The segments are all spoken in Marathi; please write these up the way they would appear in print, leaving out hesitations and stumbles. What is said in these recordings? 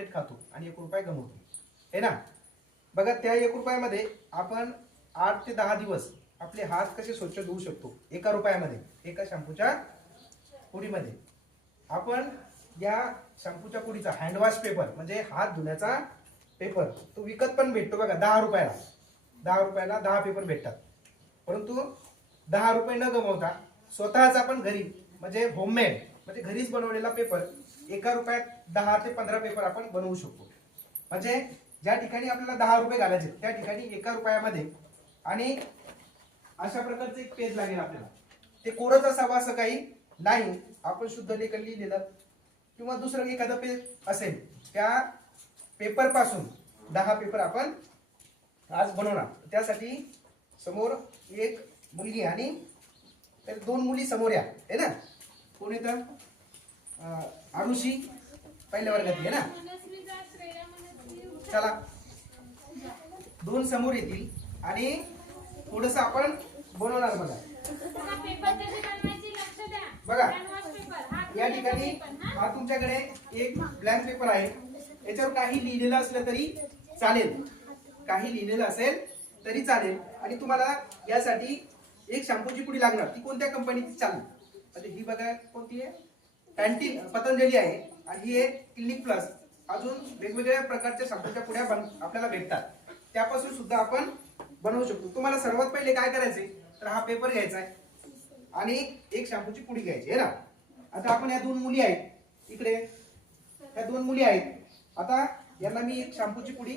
चॉकलेट खातो आणि 1 रुपया गमवतो, है ना. बघा त्या 1 रुपयामध्ये आपण 8 ते 10 दिवस आपले हात कसे स्वच्छ धुवू शकतो 1 रुपयामध्ये, एका शॅम्पूच्या पुडीमध्ये. आपण या शॅम्पूच्या पुडीचा हँडवॉश पेपर म्हणजे हात धुण्याचा पेपर तो विकत पण भेटतो बघा 10 रुपयाला. 10 रुपयाला 10 पेपर भेटतात. परंतु 10 रुपये न गमवता स्वतःच आपण घरी म्हणजे होममेड म्हणजे घरीच बनवलेला पेपर 1 रुपयात 10 ते 15 पेपर आपण बनवू शकतो. म्हणजे ज्या ठिकाणी आपल्याला 10 रुपये घालायचे त्या ठिकाणी 1 रुपयामध्ये आणि अशा प्रकारचं एक पेज लागेल आपल्याला. ते कोरच असावं असं काही नाही. आपण शुद्ध लेखन लिहिलेलं किंवा दुसरं एखादं पेज असेल त्या पेपर पासून 10 पेपर आपण आज बनवणार. त्यासाठी समोर एक मुलगी आणि 2 मुली समोर या, है ना. कोण येतं? आरुषी पहिल्या वर्गात आहे ना. चला 2 समोर येतील आणि थोडस आपण बनवणार. बघा या ठिकाणी हा तुमच्याकडे एक ब्लँक पेपर आहे. याच्यावर काही लिहिलेलं असलं तरी चालेल, काही लिहिलेलं असेल तरी चालेल. आणि तुम्हाला यासाठी एक शॅम्पूची पुडी लागणार. ती कोणत्या कंपनीची चालेल म्हणजे ही बघा कोणती आहे, पॅन्टीन पतंजली आहे आणि ही आहे क्लिनिक प्लस. अजून वेगवेगळ्या प्रकारच्या शॅम्पूच्या पुड्या आपल्याला भेटतात, त्यापासून सुद्धा आपण बनवू शकतो. तुम्हाला सर्वात पहिले काय करायचंय तर हा पेपर घ्यायचा आहे आणि एक शॅम्पूची पुडी घ्यायची आहे ना. आता आपण या 2 मुली आहेत इकडे, या 2 मुली आहेत. आता यांना मी एक शॅम्पूची पुडी,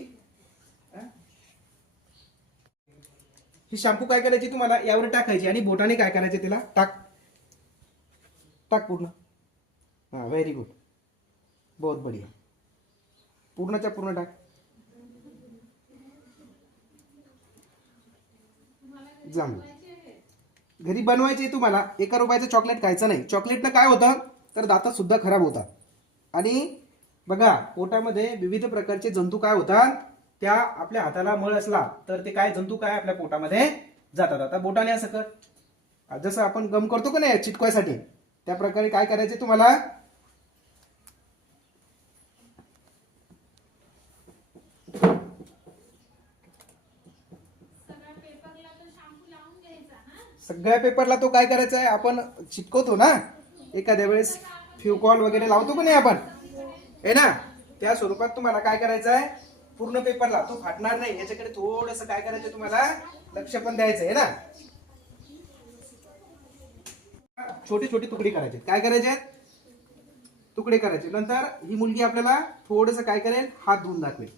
ही शॅम्पू काय करायची तुम्हाला यावर टाकायची आणि बोटाने काय करायचे त्याला टाक टाक पूर्ण. हा व्हेरी गुड, बहुत बढिया. पूर्णच्या पूर्ण टाक. जम घरी बनवायचे तुम्हाला. 1 रुपयाचं चॉकलेट खायचं नाही. चॉकलेटनं काय होतं तर दातात सुद्धा खराब होतात. आणि बघा पोटामध्ये विविध प्रकारचे जंतू काय होतात, त्या आपल्या हाताला मळ असला तर ते काय जंतू काय आपल्या पोटामध्ये जातात. आता बोटाने असं कर, जसं आपण गम करतो का नाही चिटकवायसाठी, त्या प्रकारे काय करायचे तुम्हाला. सगळ्या पेपरला तो काय करायचा आहे आपण चिटकवतो ना, एखाद्या वेळेस फ्युकॉल वगैरे लावतो का नाही आपण, है ना. त्या स्वरूपात तुम्हाला काय करायचं आहे पूर्ण पेपरला, तो फाटणार नाही याच्याकडे थोडंसं काय करायचं तुम्हाला लक्ष पण द्यायचं आहे ना. छोटे छोटे तुकडे करायचे. काय करायचे तुकडे करायचे. नंतर ही मुलगी आपल्याला थोडंसं काय करेल हात धुवून दाखवेल.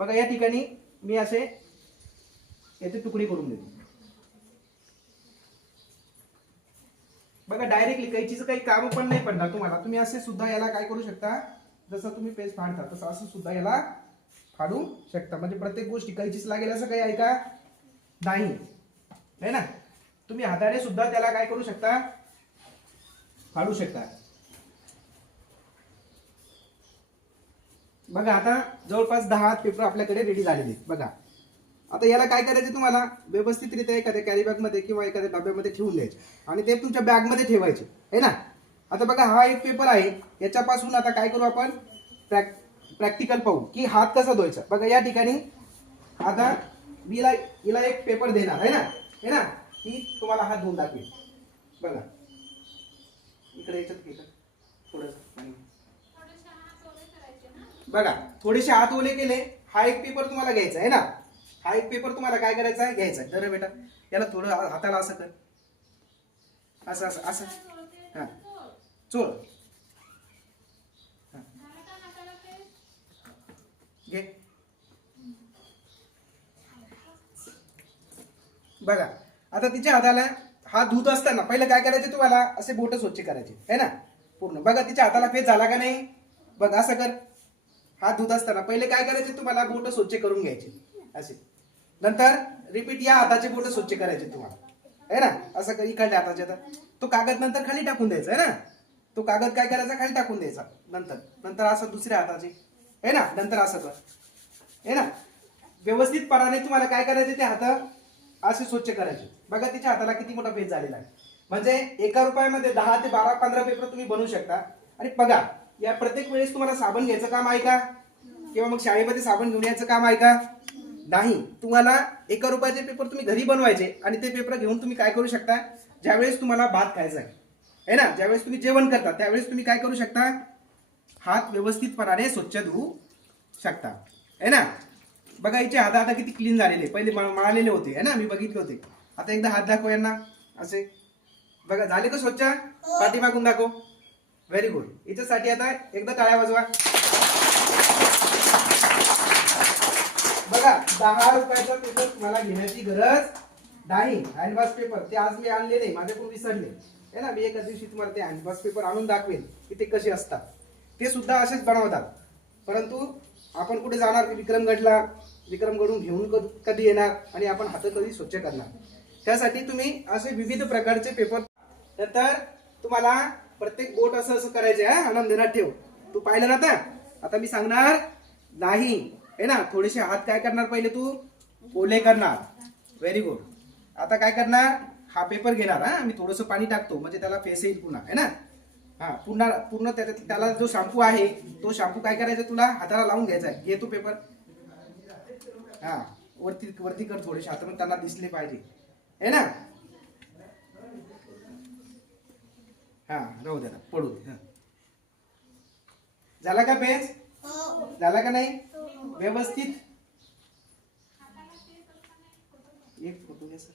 बघा या ठिकाणी मी असे याचे तुकडे करून देतो. बघा डायरेक्टली कैचीचं काही काम पण नाही पडणार तुम्हाला. तुम्ही असे सुद्धा याला काय करू शकता, जसं तुम्ही पेज फाडता तसं असं सुद्धा याला फाडू शकता. म्हणजे प्रत्येक गोष्टी कैचीच लागेल असं काही आहे का नाही, है ना. तुम्ही हाताने सुद्धा त्याला काय करू शकता फाडू शकता. बघा आता जवळपास 10 पेपर आपल्याकडे रेडी झालेले. बघा आता याला काय करायचं तुम्हाला व्यवस्थितरित्या एखाद्या कॅरी बॅग मध्ये किंवा एखाद्या डब्यामध्ये ठेवून द्यायचे आणि ते तुमच्या बॅग मध्ये ठेवायचे, है ना. आता बघा हा एक पेपर आहे, याच्यापासून आता काय करू आपण प्रॅक्टिकल पाहू की हात कसा धुवायचा. बघा या ठिकाणी आता हिला एक पेपर देणार आहे ना, है ना. ही तुम्हाला हात धुवून दाखवेल. बघा इकडे याच्यात थोडं बघा थोडेसे हात ओले केले. हा एक पेपर तुम्हाला घ्यायचा आहे ना. हा एक पेपर तुम्हाला काय करायचा आहे घ्यायचा आहे. तर बेटा याला थोडं हाताला असं कर, असं असं असं हा चोळ घे. बघा आता तिच्या हाताला हात धुत असताना पहिलं काय करायचे तुम्हाला असे बोट स्वच्छ करायचे, है ना पूर्ण. बघा तिच्या हाताला फेस झाला का नाही. बघ असं कर. हात धुत असताना पहिले काय करायचे तुम्हाला बोट स्वच्छ करून घ्यायचे असे. नंतर रिपीट या हाताचे बोट स्वच्छ करायचे तुम्हाला, है ना. असं कधी इकडल्या हाताचे तो कागद नंतर खाली टाकून द्यायचा, है ना. तो कागद काय करायचा खाली टाकून द्यायचा. नंतर असं दुसऱ्या हाताचे, है ना. नंतर असं कर, है ना. व्यवस्थितपणाने तुम्हाला काय करायचे ते हात असे स्वच्छ करायचे. बघा तिच्या हाताला किती मोठा पेज झालेला आहे. म्हणजे 1 रुपयामध्ये 10 ते 12 15 पेपर तुम्ही बनवू शकता. आणि बघा या प्रत्येक वेळेस तुम्हाला साबण घ्यायचं काम आहे का किंवा मग शाळेमध्ये साबण घेऊन यायचं काम आहे का? नाही. तुम्हाला 1 रुपयाचे पेपर तुम्ही घरी बनवायचे आणि ते पेपर घेऊन तुम्ही काय करू शकता, ज्यावेळेस तुम्हाला भात खायचा आहे ना, ज्यावेळेस तुम्ही जेवण करता त्यावेळेस तुम्ही काय करू शकता, हात व्यवस्थितपणाने स्वच्छ धुवू शकता है ना. बघा हिचे हात आता किती क्लीन झालेले, पहिले मळालेले होते है ना, मी बघितले होते. आता एकदा हात दाखव यांना असे, बघा झाले का स्वच्छ? पाठीमागून दाखव. Very good. याच्यासाठी आता एकदा टाळ्या वाजवा. बघा 10 रुपयाचा पेपर तुम्हाला घेण्याची गरज नाही. हँडवॉश पेपर ते आज मी आणले नाही, माझ्याकडून विसरले है ना. मी एका दिवशी तुम्हाला ते हँडवॉश पेपर आणून दाखवेन की ते कसे असतात. ते सुद्धा असेच बनवतात, परंतु आपण कुठे जाणार विक्रमगडला, विक्रमगडून घेऊन कधी येणार आणि आपण हात कधी स्वच्छ करणार. त्यासाठी तुम्ही असे विविध प्रकारचे पेपर, तर तुम्हाला प्रत्येक बोट असं असं करायचे आहे. आनंद ध्यानात ठेव. तू पाहिलं ना आता मी सांगणार नाही है ना. थोडेसे हात काय करणार, पहिले तू ओले करणार. Very good. आता काय करणार, हा पेपर घेणार. हा मी थोडस पाणी टाकतो म्हणजे त्याला फेस येईल पुन्हा है ना. हा पूर्ण त्याला जो शॅम्पू आहे तो शॅम्पू काय करायचा, तुला हाताला लावून घ्यायचा आहे. घे तो पेपर. हा वरती कर थोडेसे हात, मग त्यांना दिसले पाहिजे है ना. हा राहू द्या, पडू दे. झाला का पेज? झाला का नाही व्यवस्थित? एक फोटो घ्या सर.